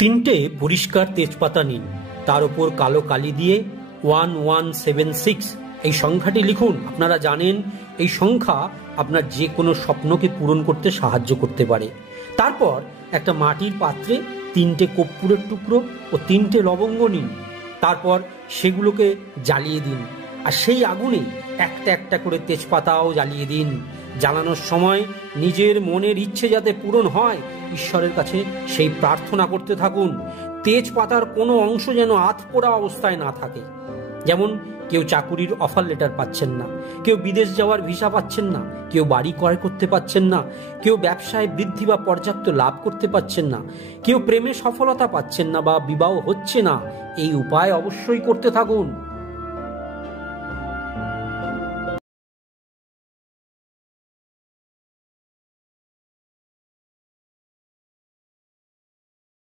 তিনটে পরিষ্কার তেজপাতা নিন, তার উপর কালো কালি দিয়ে 1176 এই সংখ্যাটি লিখুন। আপনারা জানেন এই সংখ্যা আপনার যে কোনো স্বপ্নকে পূরণ করতে সাহায্য করতে পারে। তারপর একটা মাটির পাত্রে 3টে কর্পূরের টুকরো ও 3টে লবঙ্গ নিন, তারপর সেগুলোকে জ্বালিয়ে দিন, আর সেই আগুনে একটা একটা করে তেজপাতাও জ্বালিয়ে দিন। জ্বালানোর সময় নিজের মনের ইচ্ছে যাতে পূরণ হয় ঈশ্বরের কাছে সেই প্রার্থনা করতে থাকুন। তেজপাতার কোনো অংশ যেন আধপোড়া অবস্থায় না থাকে। যেমন কেউ চাকুরির অফার লেটার পাচ্ছেন না, কেউ বিদেশ যাওয়ার ভিসা পাচ্ছেন না, কেউ বাড়ি ক্রয় করতে পাচ্ছেন না, কেউ ব্যবসায় বৃদ্ধি বা পর্যাপ্ত লাভ করতে পাচ্ছেন না, কেউ প্রেমে সফলতা পাচ্ছেন না বা বিবাহ হচ্ছে না। এই উপায় অবশ্যই করতে থাকুন।